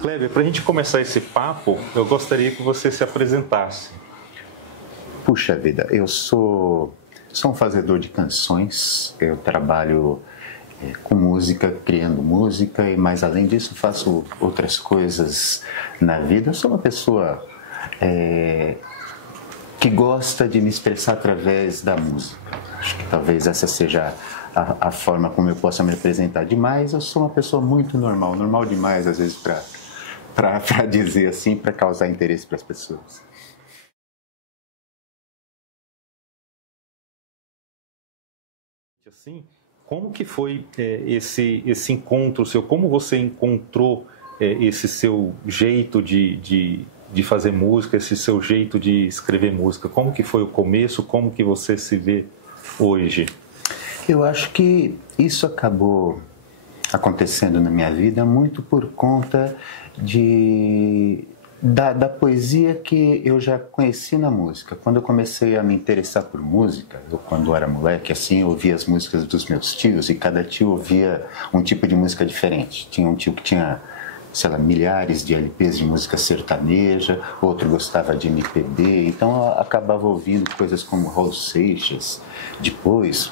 Kleber, para a gente começar esse papo, eu gostaria que você se apresentasse. Puxa vida, eu sou um fazedor de canções, eu trabalho com música, criando música, mas além disso faço outras coisas na vida. Eu sou uma pessoa que gosta de me expressar através da música. Acho que talvez essa seja a forma como eu possa me apresentar. Demais, eu sou uma pessoa muito normal demais às vezes para dizer assim, para causar interesse para as pessoas. Assim, como que foi esse encontro seu? Como você encontrou esse seu jeito de fazer música, esse seu jeito de escrever música? Como que foi o começo? Como que você se vê hoje? Eu acho que isso acabou acontecendo na minha vida muito por conta da poesia que eu já conheci na música. Quando eu comecei a me interessar por música, quando eu era moleque, assim, eu ouvia as músicas dos meus tios e cada tio ouvia um tipo de música diferente. Tinha um tio que tinha, sei lá, milhares de LPs de música sertaneja, outro gostava de MPB, então eu acabava ouvindo coisas como Raul Seixas, depois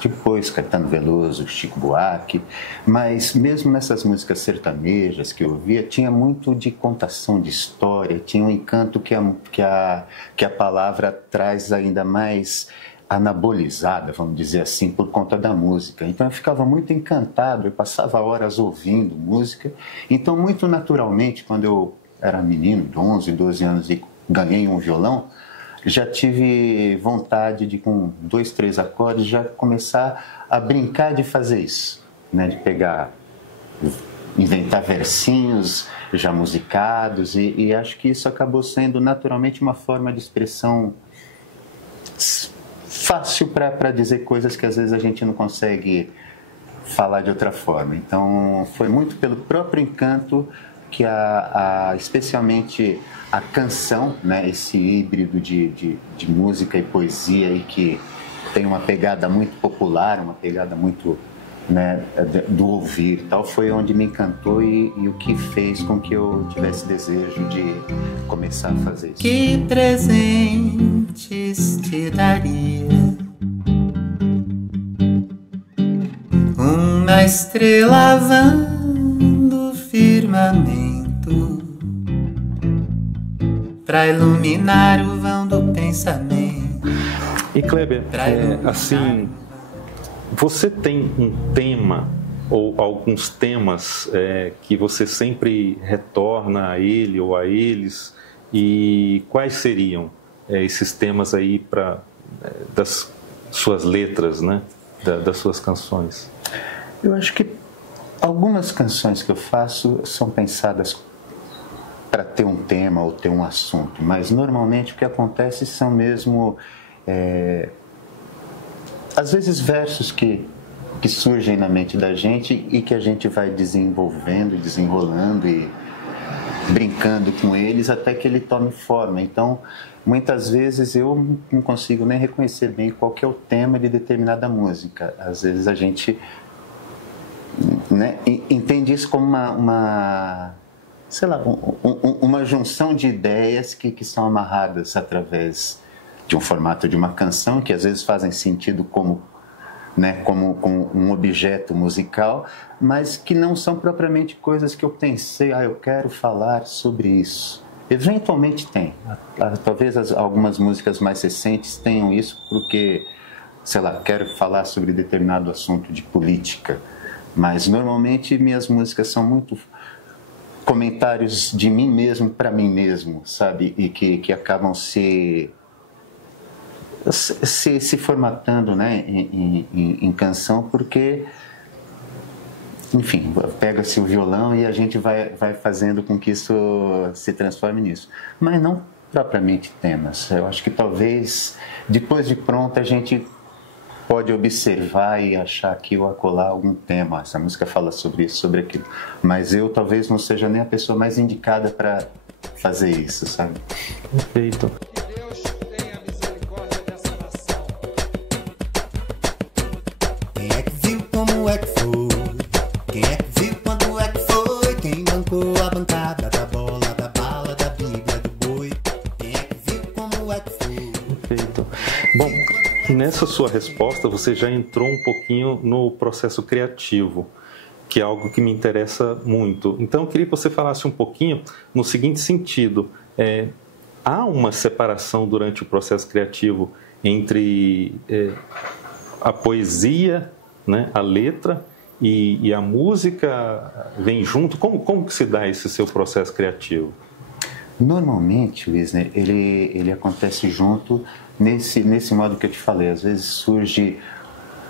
Caetano Veloso, Chico Buarque, mas mesmo nessas músicas sertanejas que eu ouvia, tinha muito de contação de história, tinha um encanto que a palavra traz ainda mais anabolizada, vamos dizer assim, por conta da música. Então eu ficava muito encantado, eu passava horas ouvindo música. Então, muito naturalmente, quando eu era menino, de 11, 12 anos, e ganhei um violão, já tive vontade de, com 2, 3 acordes, já começar a brincar de fazer isso, né? De inventar versinhos já musicados, e acho que isso acabou sendo naturalmente uma forma de expressão fácil para dizer coisas que às vezes a gente não consegue falar de outra forma. Então foi muito pelo próprio encanto que especialmente a canção, né, esse híbrido de música e poesia, e que tem uma pegada muito popular, uma pegada muito, né, do ouvir e tal, foi onde me encantou e o que fez com que eu tivesse desejo de começar a fazer isso. Que presentes te daria? Uma estrela vando o firmamento pra iluminar o vão do pensamento. E Kleber, assim, você tem um tema ou alguns temas que você sempre retorna a ele ou a eles, e quais seriam esses temas aí das suas letras, né? Das suas canções? Eu acho que algumas canções que eu faço são pensadas para ter um tema ou ter um assunto, mas normalmente o que acontece são mesmo às vezes versos que surgem na mente da gente e que a gente vai desenvolvendo, desenrolando e brincando com eles até que ele tome forma. Então, muitas vezes eu não consigo nem reconhecer bem qual que é o tema de determinada música. Às vezes a gente, né, entende isso como sei lá, uma junção de ideias que são amarradas através de um formato de uma canção, que às vezes fazem sentido como um objeto musical, mas que não são propriamente coisas que eu pensei, eu quero falar sobre isso. Eventualmente tem. Talvez algumas músicas mais recentes tenham isso porque, sei lá, quero falar sobre determinado assunto de política, mas normalmente minhas músicas são muito comentários de mim mesmo para mim mesmo, sabe? E que acabam se formatando, né, em canção, porque, enfim, pega-se o violão e a gente vai fazendo com que isso se transforme nisso. Mas não propriamente temas. Eu acho que talvez, depois de pronto, a gente pode observar e achar aqui ou acolá algum tema. Essa música fala sobre isso, sobre aquilo. Mas eu talvez não seja nem a pessoa mais indicada para fazer isso, sabe? Perfeito. Nessa sua resposta, você já entrou um pouquinho no processo criativo, que é algo que me interessa muito. Então, eu queria que você falasse um pouquinho no seguinte sentido. Há uma separação durante o processo criativo entre a poesia, né, a letra, e a música vem junto? Como que se dá esse seu processo criativo? Normalmente, Wisner, ele acontece junto nesse modo que eu te falei. Às vezes surge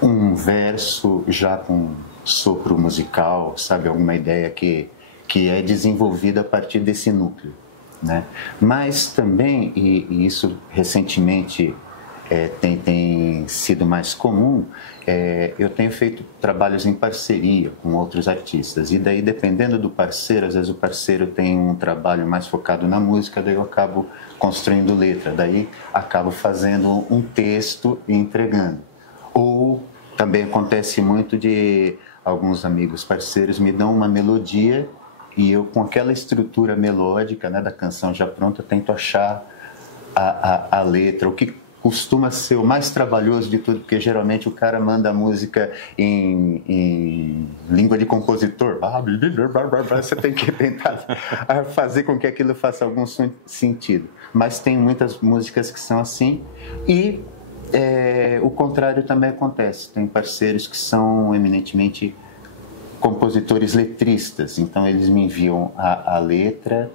um verso já com sopro musical, sabe? Alguma ideia que é desenvolvida a partir desse núcleo, né? Mas também, e isso recentemente tem sido mais comum, eu tenho feito trabalhos em parceria com outros artistas, e daí, dependendo do parceiro, às vezes o parceiro tem um trabalho mais focado na música, daí eu acabo construindo letra, daí acabo fazendo um texto e entregando. Ou também acontece muito de alguns amigos parceiros me dão uma melodia e eu, com aquela estrutura melódica, né, da canção já pronta, tento achar a letra, o que costuma ser o mais trabalhoso de tudo, porque geralmente o cara manda a música em língua de compositor. Você tem que tentar fazer com que aquilo faça algum sentido. Mas tem muitas músicas que são assim, e o contrário também acontece. Tem parceiros que são eminentemente compositores letristas, então eles me enviam a letra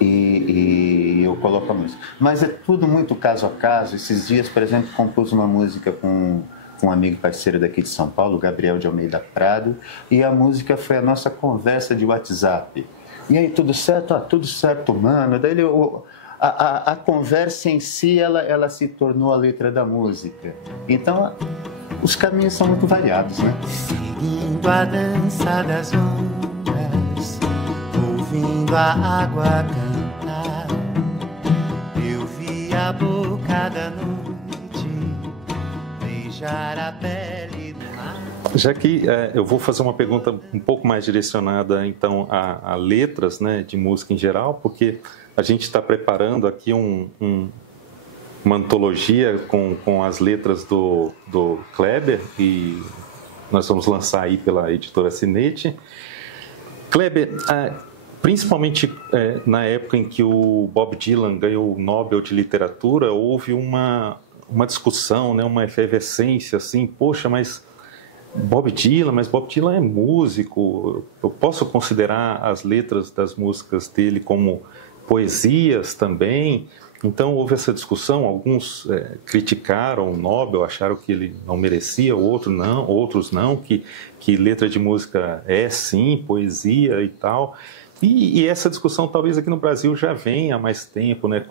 e eu coloco a música. Mas é tudo muito caso a caso. Esses dias, por exemplo, compus uma música com um amigo parceiro daqui de São Paulo, Gabriel de Almeida Prado, e a música foi a nossa conversa de WhatsApp. E aí, tudo certo? Tudo certo, mano. Daí a conversa em si, ela se tornou a letra da música. Então, os caminhos são muito variados, né? Seguindo a dança das ondas, ouvindo a água cantar, eu vi a boca da noite beijar a pele do mar. Já que eu vou fazer uma pergunta um pouco mais direcionada, então, a letras, né, de música em geral, porque a gente está preparando aqui uma antologia com as letras do Kleber, e nós vamos lançar aí pela editora Sinete. Kleber, principalmente na época em que o Bob Dylan ganhou o Nobel de Literatura, houve uma discussão, né, uma efervescência, assim, poxa, mas Bob Dylan é músico, eu posso considerar as letras das músicas dele como poesias também? Então houve essa discussão, alguns criticaram o Nobel, acharam que ele não merecia, outros não, que letra de música é sim poesia e tal. E essa discussão talvez aqui no Brasil já venha há mais tempo, né,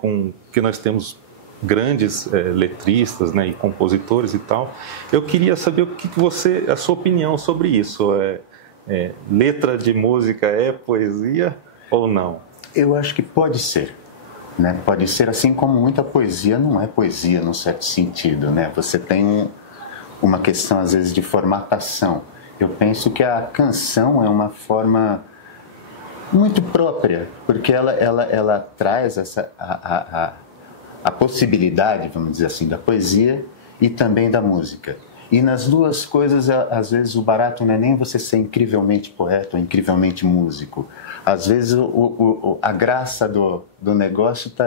que nós temos grandes letristas, né, e compositores e tal. Eu queria saber o que a sua opinião sobre isso. Letra de música é poesia ou não? Eu acho que pode ser. Né? Pode ser, assim como muita poesia não é poesia num certo sentido, né? Você tem uma questão às vezes de formatação. Eu penso que a canção é uma forma muito própria, porque ela traz a possibilidade, vamos dizer assim, da poesia e também da música. E nas duas coisas, às vezes, o barato não é nem você ser incrivelmente poeta ou incrivelmente músico. Às vezes, a graça do negócio está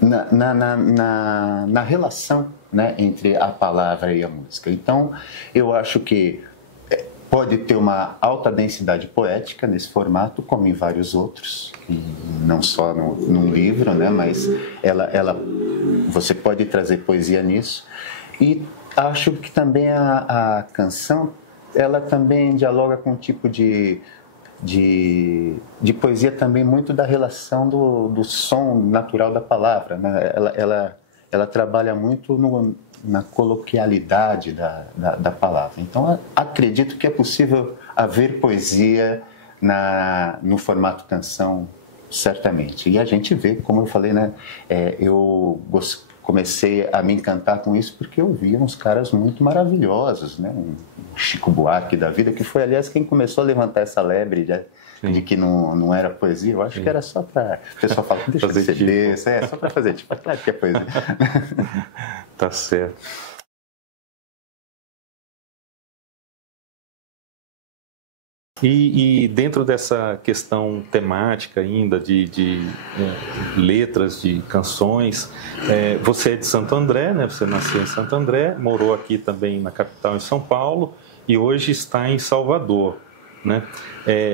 na relação, né, entre a palavra e a música. Então, eu acho que pode ter uma alta densidade poética nesse formato, como em vários outros, e não só num livro, né, mas você pode trazer poesia nisso. E acho que também a canção, ela também dialoga com um tipo de poesia também muito da relação do som natural da palavra, né? Ela trabalha muito na coloquialidade da palavra. Então, acredito que é possível haver poesia no formato canção, certamente. E a gente vê, como eu falei, né? Comecei a me encantar com isso porque eu via uns caras muito maravilhosos, né? Um Chico Buarque da vida, que foi, aliás, quem começou a levantar essa lebre de que não era poesia. Eu acho que era só para... O pessoal fala, deixa de ser besta, só para fazer tipo, claro que é poesia. Tá certo. E dentro dessa questão temática ainda de letras, de canções, você é de Santo André, né? Você nasceu em Santo André, morou aqui também na capital, em São Paulo, e hoje está em Salvador, né?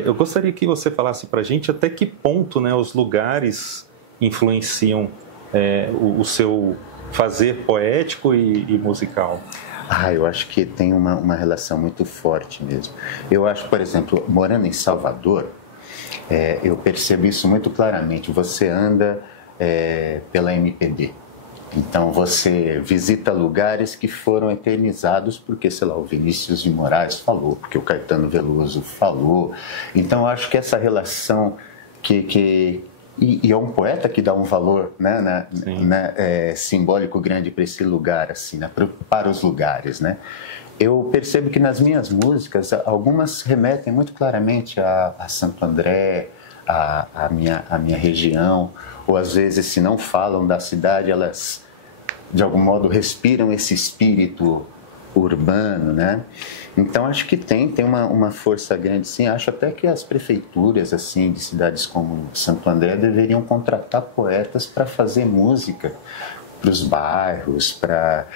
Eu gostaria que você falasse para a gente até que ponto, né, os lugares influenciam o seu fazer poético e musical. Eu acho que tem uma relação muito forte mesmo. Eu acho, por exemplo, morando em Salvador, eu percebo isso muito claramente. Você anda pela MPB. Então você visita lugares que foram eternizados porque, sei lá, o Vinícius de Moraes falou, porque o Caetano Veloso falou. Então eu acho que essa relação E é um poeta que dá um valor, né, simbólico grande para esse lugar, assim, né, para os lugares, né? Eu percebo que nas minhas músicas, algumas remetem muito claramente a Santo André, a minha região, ou às vezes, se não falam da cidade, elas, de algum modo, respiram esse espírito urbano, né? Então acho que tem uma força grande, sim. Acho até que as prefeituras assim de cidades como Santo André deveriam contratar poetas para fazer música para os bairros, para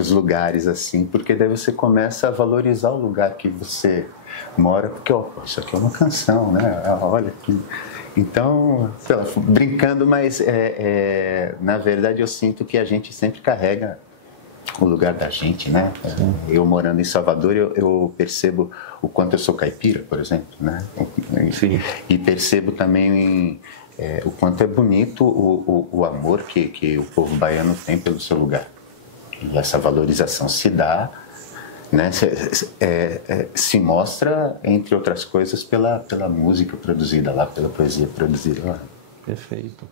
os lugares assim, porque daí você começa a valorizar o lugar que você mora, porque isso aqui é uma canção, né? Olha aqui. Então, sei lá, brincando, mas na verdade eu sinto que a gente sempre carrega o lugar da gente, né? Eu morando em Salvador, eu percebo o quanto eu sou caipira, por exemplo, né? Sim. E percebo também o quanto é bonito o amor que o povo baiano tem pelo seu lugar. E essa valorização se dá, né? Se mostra, entre outras coisas, pela música produzida lá, pela poesia produzida lá. Perfeito.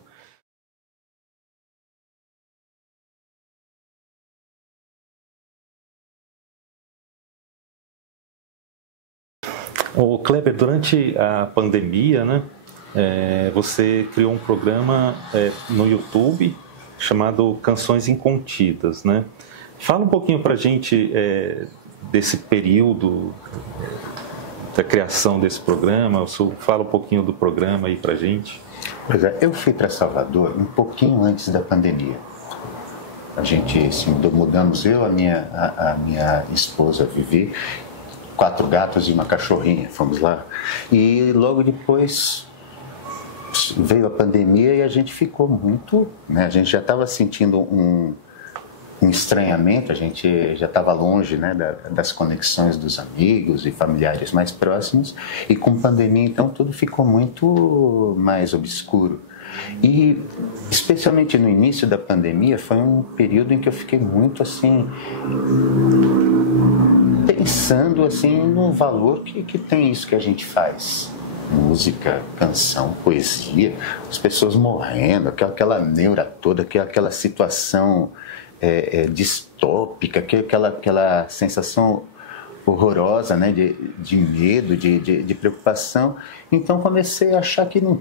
Ô Kleber, durante a pandemia, né, você criou um programa no YouTube chamado Canções Incontidas, né? Fala um pouquinho pra gente desse período da criação desse programa, fala um pouquinho do programa aí pra gente. Pois é, eu fui para Salvador um pouquinho antes da pandemia. A gente se mudamos, eu, a minha esposa Vivi, 4 gatos e uma cachorrinha, fomos lá. E logo depois veio a pandemia e a gente ficou muito, né? A gente já estava sentindo um estranhamento, a gente já estava longe, né, das conexões dos amigos e familiares mais próximos, e com pandemia então tudo ficou muito mais obscuro. E especialmente no início da pandemia foi um período em que eu fiquei muito assim pensando assim no valor que tem isso que a gente faz. Música, canção, poesia, as pessoas morrendo, aquela neura toda, aquela situação distópica, aquela sensação horrorosa, né, de medo, de preocupação. Então comecei a achar que não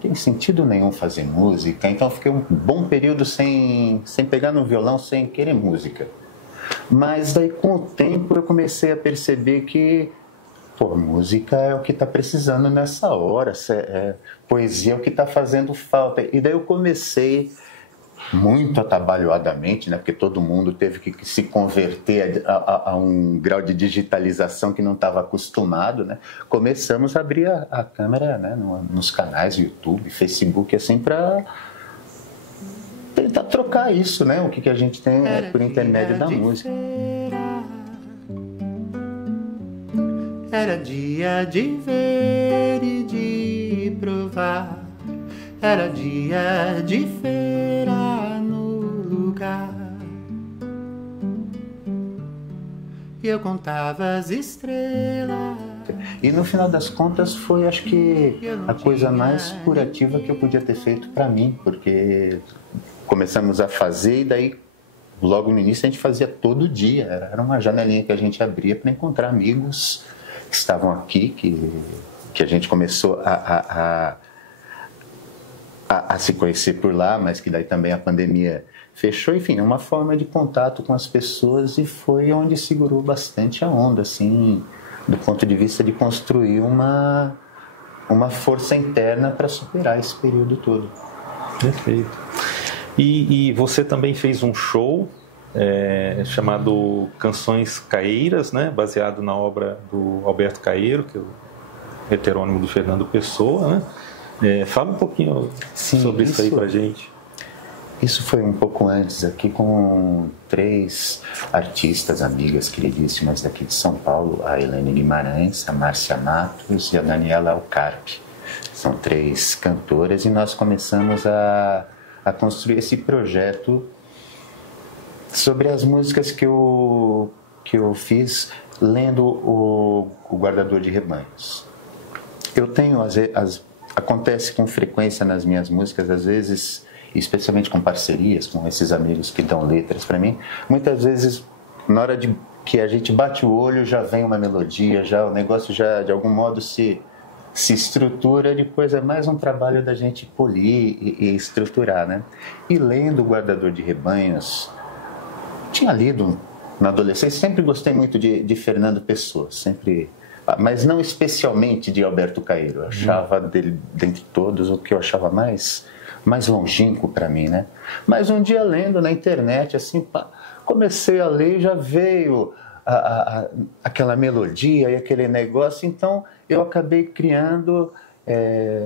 tem sentido nenhum fazer música. Então fiquei um bom período sem pegar no violão, sem querer música. Mas daí com o tempo eu comecei a perceber que música é o que está precisando nessa hora, poesia é o que está fazendo falta. E daí eu comecei muito atabalhoadamente, né, porque todo mundo teve que se converter a um grau de digitalização que não estava acostumado, né? Começamos a abrir a câmera, né, nos canais YouTube, Facebook, assim, para tentar trocar isso, né, o que a gente tem por intermédio da música. Era dia de ver e de provar, era dia de feira no lugar, e eu contava as estrelas. E no final das contas foi, acho que, a coisa mais curativa que eu podia ter feito para mim, porque começamos a fazer e daí logo no início a gente fazia todo dia, era uma janelinha que a gente abria para encontrar amigos que estavam aqui, que que a gente começou a se conhecer por lá, mas que daí também a pandemia fechou. Enfim, é uma forma de contato com as pessoas, e foi onde segurou bastante a onda, assim, do ponto de vista de construir uma força interna para superar esse período todo. Perfeito. E você também fez um show chamado Canções Caeiras, né? Baseado na obra do Alberto Caeiro, que é o heterônimo do Fernando Pessoa, né? Fala um pouquinho sobre isso aí pra gente. Isso foi um pouco antes, aqui com 3 artistas, amigas queridíssimas daqui de São Paulo, a Helene Guimarães, a Márcia Matos e a Daniela Alcarpe. São 3 cantoras, e nós começamos a construir esse projeto sobre as músicas que eu fiz lendo o Guardador de Rebanhos. Eu tenho, acontece com frequência nas minhas músicas, às vezes, especialmente com parcerias, com esses amigos que dão letras para mim, muitas vezes, na hora de que a gente bate o olho, já vem uma melodia, já o negócio já, de algum modo, se estrutura, depois é mais um trabalho da gente polir e estruturar, né? E lendo o Guardador de Rebanhos, tinha lido na adolescência, sempre gostei muito de Fernando Pessoa, sempre, mas não especialmente de Alberto Caeiro. Eu achava dele, dentre todos, o que eu achava mais longínquo para mim, né? Mas um dia, lendo na internet, assim, comecei a ler e já veio aquela melodia e aquele negócio. Então eu acabei criando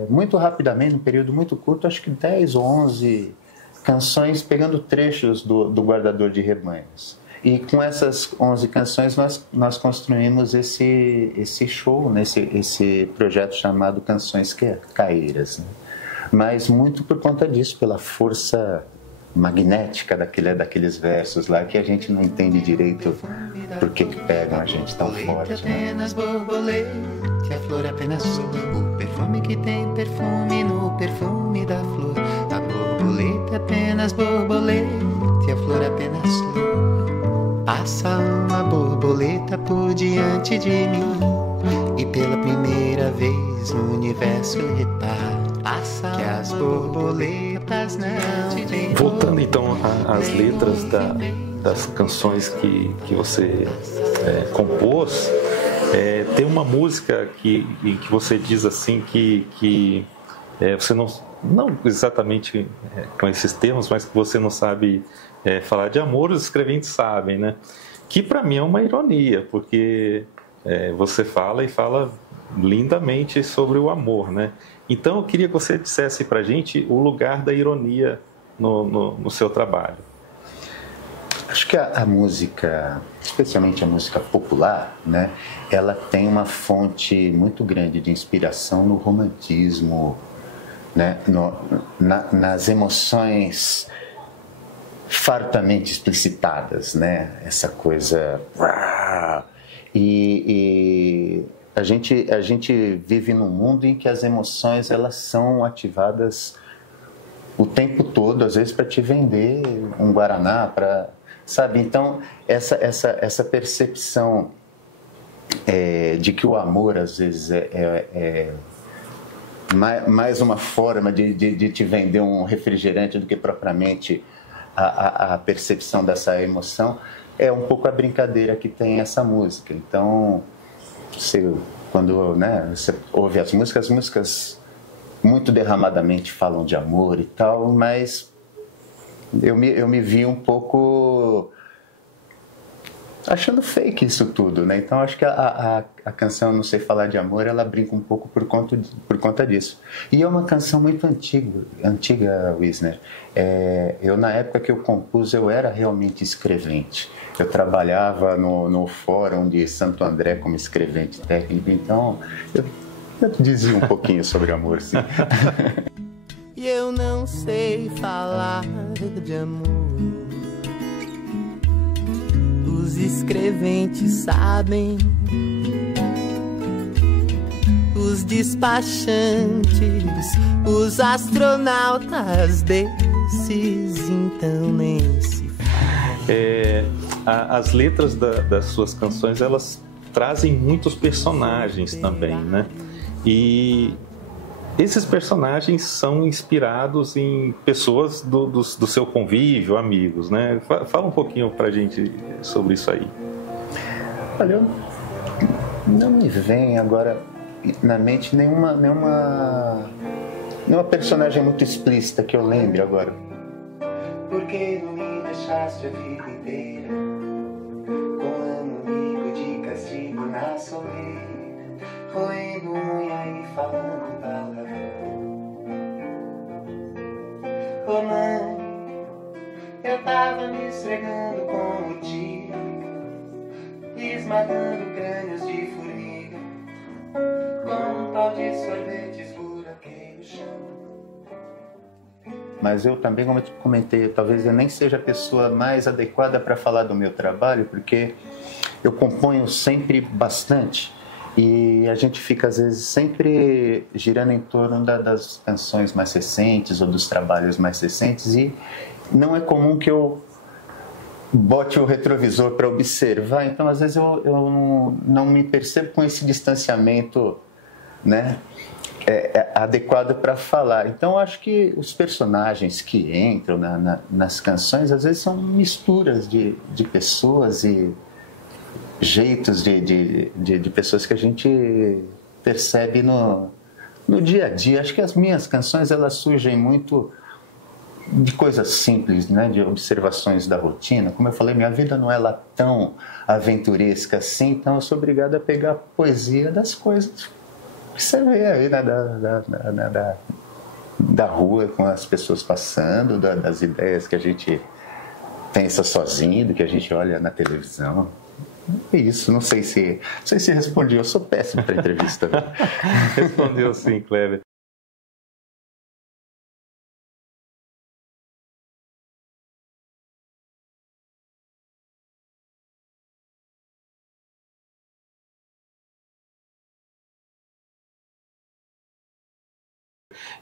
muito rapidamente, num período muito curto, acho que 10 ou 11 canções, pegando trechos do Guardador de Rebanhos. E com essas 11 canções nós construímos esse show, né? esse projeto chamado Canções Caeiras, né? Mas muito por conta disso, pela força magnética daqueles versos lá, que a gente não entende direito por que pegam a gente tão forte, né? Apenas borboleta, a flor apenas flor, o perfume que tem perfume no perfume da flor. A borboleta apenas borboleta, a flor apenas flor. Passa uma borboleta por diante de mim, e pela primeira vez no universo reparo que as borboletas não têm. Voltando então às letras das canções que você compôs, tem uma música que você diz assim que você não exatamente com esses termos, mas que você não sabe falar de amor, os escreventes sabem, né? Que para mim é uma ironia, porque você fala lindamente sobre o amor, né? Então eu queria que você dissesse pra gente o lugar da ironia no seu trabalho. Acho que a música, especialmente a música popular, né, ela tem uma fonte muito grande de inspiração no romantismo, né, nas emoções fartamente explicitadas, né, essa coisa... E a gente vive num mundo em que as emoções, elas são ativadas o tempo todo, às vezes para te vender um guaraná, sabe? Então essa percepção de que o amor às vezes é mais uma forma de te vender um refrigerante do que propriamente a percepção dessa emoção, é um pouco a brincadeira que tem essa música. Então, quando você ouve as músicas muito derramadamente falam de amor e tal, mas eu me vi um pouco achando fake isso tudo, né? Então acho que a canção Não Sei Falar de Amor, ela brinca um pouco por conta disso. E é uma canção muito antiga, Wisner. Eu, na época que eu compus, eu era realmente escrevente. Eu trabalhava no Fórum de Santo André como escrevente técnico, então eu dizia um pouquinho sobre amor, sim. E eu não sei falar de amor. Os escreventes sabem, os despachantes, os astronautas desses, então nem se fala. As letras das suas canções, elas trazem muitos personagens também, né? E esses personagens são inspirados em pessoas do seu convívio, amigos, né? Fala um pouquinho pra gente sobre isso aí. Olha, não me vem agora na mente nenhuma personagem muito explícita que eu lembre agora. Por que não me deixaste a vida inteira com um amigo de castigo na soleira, roendo unha e falando palavrão? Ô mãe, eu tava me esfregando com o tiro, esmagando crânios de formiga, com um pau de sorvete esburaquei o chão. Mas eu também, como eu comentei, talvez eu nem seja a pessoa mais adequada para falar do meu trabalho, porque eu componho sempre bastante e a gente fica, às vezes, sempre girando em torno das canções mais recentes ou dos trabalhos mais recentes, e não é comum que eu bote o retrovisor para observar. Então, às vezes, eu não me percebo com esse distanciamento, né, adequado para falar. Então, acho que os personagens que entram nas canções, às vezes, são misturas de pessoas e jeitos de pessoas que a gente percebe no dia a dia. Acho que as minhas canções, elas surgem muito de coisas simples, né? De observações da rotina. Como eu falei, minha vida não é lá tão aventuresca assim, então eu sou obrigado a pegar a poesia das coisas que você vê aí, né? Da rua, com as pessoas passando, das ideias que a gente pensa sozinho, do que a gente olha na televisão. É isso, não sei se respondi, eu sou péssimo para entrevista. Respondeu sim, Kleber.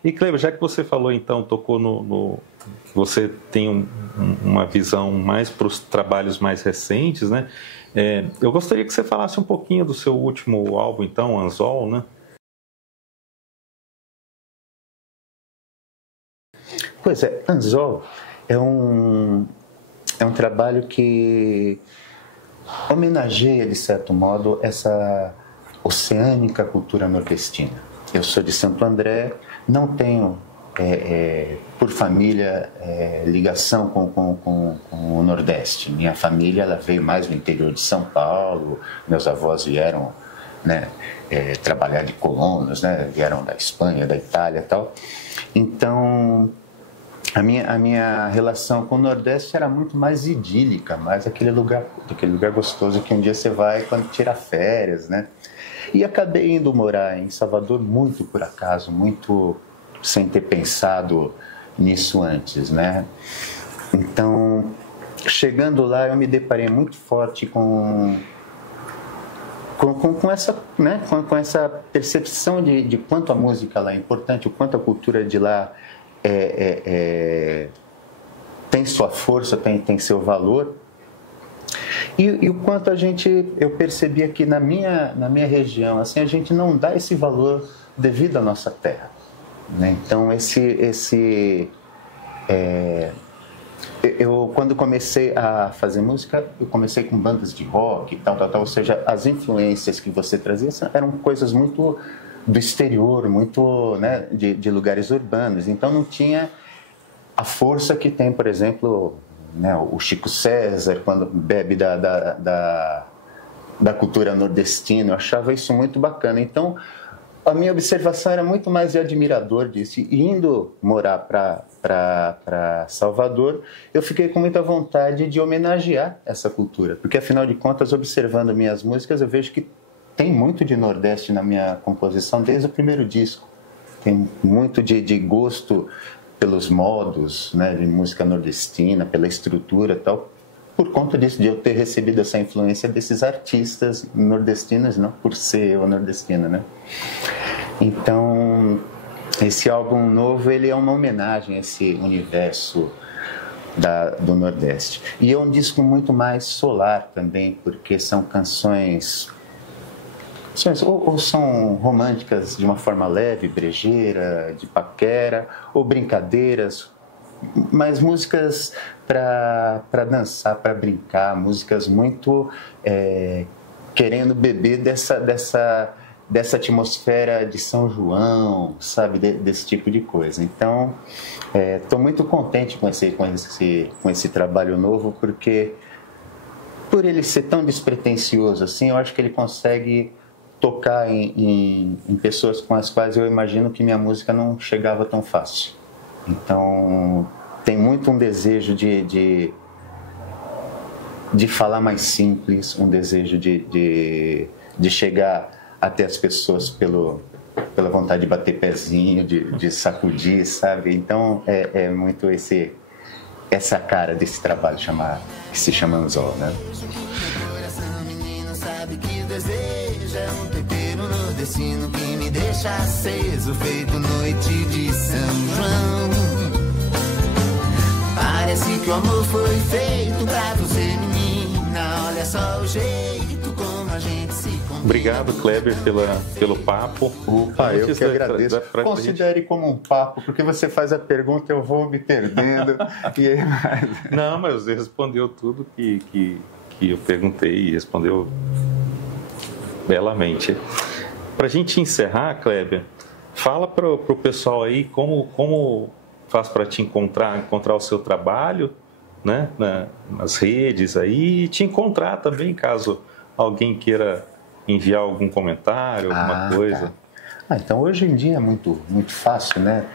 E Kleber, já que você falou, então, tocou que você tem uma visão mais para os trabalhos mais recentes, né? Eu gostaria que você falasse um pouquinho do seu último álbum, então, Anzol, né? Pois é, Anzol é um trabalho que homenageia, de certo modo, essa oceânica cultura nordestina. Eu sou de Santo André, não tenho, por família, ligação com o Nordeste. Minha família, ela veio mais do interior de São Paulo, meus avós vieram, né, trabalhar de colonos, né, vieram da Espanha, da Itália e tal. Então, a minha relação com o Nordeste era muito mais idílica, mais aquele lugar gostoso que um dia você vai quando tira férias, né? E acabei indo morar em Salvador muito por acaso, muito sem ter pensado nisso antes, né? Então, chegando lá, eu me deparei muito forte com essa, né? com essa percepção de quanto a música lá é importante, o quanto a cultura de lá tem sua força, tem seu valor. E o quanto eu percebi aqui na minha região, assim, a gente não dá esse valor devido à nossa terra, né? Então, eu quando comecei a fazer música, eu comecei com bandas de rock e tal, ou seja, as influências que você trazia eram coisas muito do exterior, muito, né, de lugares urbanos, então não tinha a força que tem, por exemplo, né, o Chico César, quando bebe da cultura nordestina. Eu achava isso muito bacana. Então, a minha observação era muito mais de admirador disso. E indo morar para Salvador, eu fiquei com muita vontade de homenagear essa cultura, porque, afinal de contas, observando minhas músicas, eu vejo que tem muito de Nordeste na minha composição desde o primeiro disco. Tem muito de gosto pelos modos, né, de música nordestina, pela estrutura e tal, por conta disso, de eu ter recebido essa influência desses artistas nordestinos, não por ser eu nordestina, né? Então, esse álbum novo, ele é uma homenagem a esse universo do Nordeste. E é um disco muito mais solar também, porque são canções ou são românticas de uma forma leve, brejeira, de paquera, ou brincadeiras, mas músicas para dançar, para brincar, músicas muito querendo beber dessa atmosfera de São João, sabe, desse tipo de coisa. Então, estou muito contente com esse trabalho novo, porque por ele ser tão despretensioso assim, eu acho que ele consegue tocar em pessoas com as quais eu imagino que minha música não chegava tão fácil. Então, tem muito um desejo de falar mais simples, um desejo de chegar até as pessoas pela vontade de bater pezinho, de sacudir, sabe? Então, é muito essa cara desse trabalho que se chama Anzol, né? Deseja um tempero nordestino que me deixa aceso, feito noite de São João. Parece que o amor foi feito pra você, menina. Olha só o jeito como a gente se combina. Obrigado, Kleber, pelo papo. Opa, eu que agradeço. Considere como um papo, porque você faz a pergunta, eu vou me perdendo. Não, mas você respondeu tudo que eu perguntei e respondeu belamente. Para a gente encerrar, Kleber, fala para o pessoal aí como faz para te encontrar o seu trabalho, né, nas redes aí, e te encontrar também, caso alguém queira enviar algum comentário, alguma coisa. Tá. Então, hoje em dia é muito, muito fácil, né?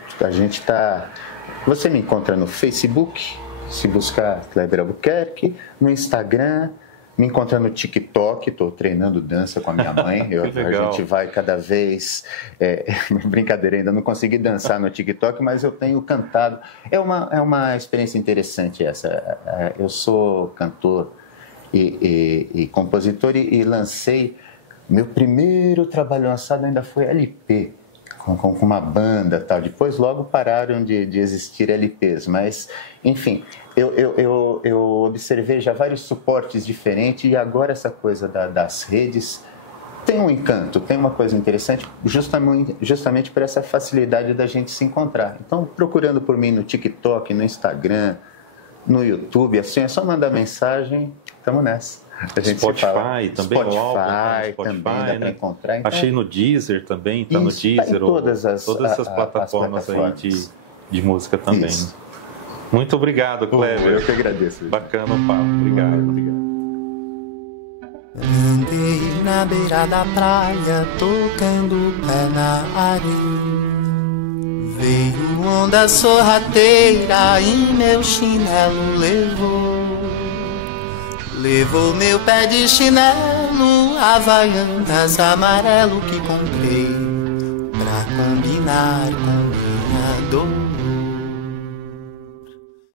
Você me encontra no Facebook, se buscar Kleber Albuquerque, no Instagram, me encontra no TikTok, estou treinando dança com a minha mãe. A gente vai cada vez... brincadeira, ainda não consegui dançar no TikTok, mas eu tenho cantado. É uma experiência interessante essa. Eu sou cantor e compositor e lancei... Meu primeiro trabalho lançado ainda foi LP, com uma banda e tal. Depois logo pararam de existir LPs, mas, enfim... Eu observei já vários suportes diferentes e agora essa coisa das redes tem um encanto, tem uma coisa interessante justamente por essa facilidade da gente se encontrar. Então, procurando por mim no TikTok, no Instagram, no YouTube, assim, é só mandar mensagem, estamos nessa. A gente Spotify também, Spotify também dá para encontrar. Então, achei no Deezer também, está no Deezer, todas essas plataformas aí de música também. Né? Muito obrigado, Kleber. Eu que agradeço. Bacana o papo. Obrigado. Andei na beira da praia, tocando o pé na areia. Veio onda sorrateira e meu chinelo levou meu pé de chinelo, Havaianas amarelo que comprei pra combinar com